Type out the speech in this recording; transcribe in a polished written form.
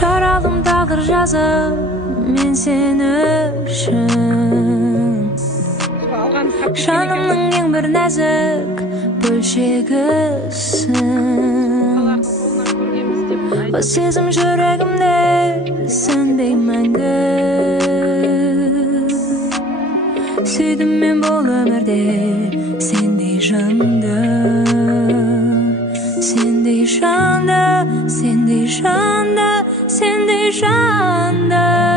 Жаралым тағдыр жазып мен сен үшін, жанымның ең бір нәзік бөлшегісің. О сезім жүрегімде сөнбей мәңгі, сүйдім мен бұл өмірде сендей жанды, сендей жанды, сендей жанды, сендей жанды.